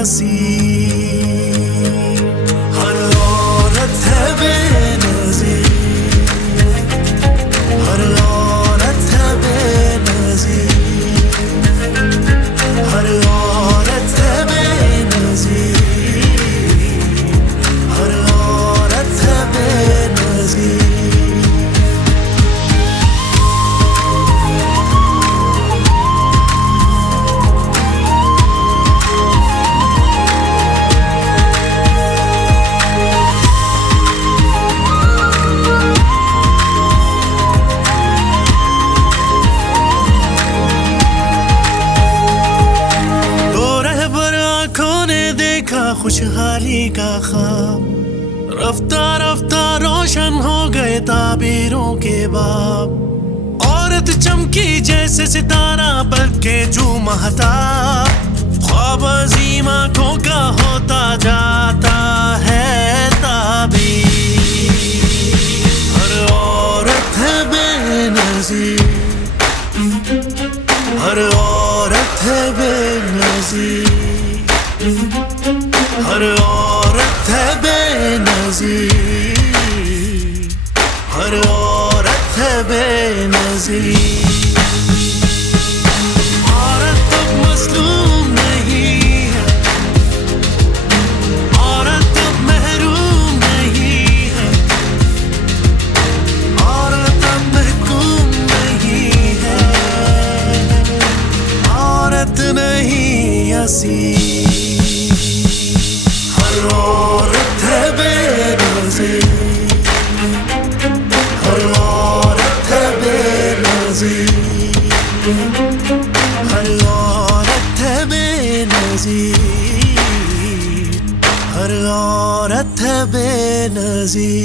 हंसी। हर औरत है बेनज़ीर, हर औरत है बेनज़ीर, हर औरत है बेनज़ीर, हर औरत है बेनज़ीर। खुशहाली का ख्वाब रफ्ता रफ्ता रोशन हो गए ताबीरों के बाब। औरत चमकी जैसे सितारा बल्कि जो महताब, ख्वाब अज़ीम आँखों का होता जाता है ताबीर। हर औरत है बेनज़ीर, हर औरत है बेनज़ीर, हर औरत है बेनज़ीर, हर औरत है बेनज़ीर। औरत अब मज़लूम नहीं है, औरत अब महरूम नहीं है, औरत अब महकूम नहीं है, औरत नहीं असीर। हर औरत है बेनज़ीर, हर औरत है बेनज़ीर, हर औरत है बेनज़ीर, हर औरत है बेनज़ीर।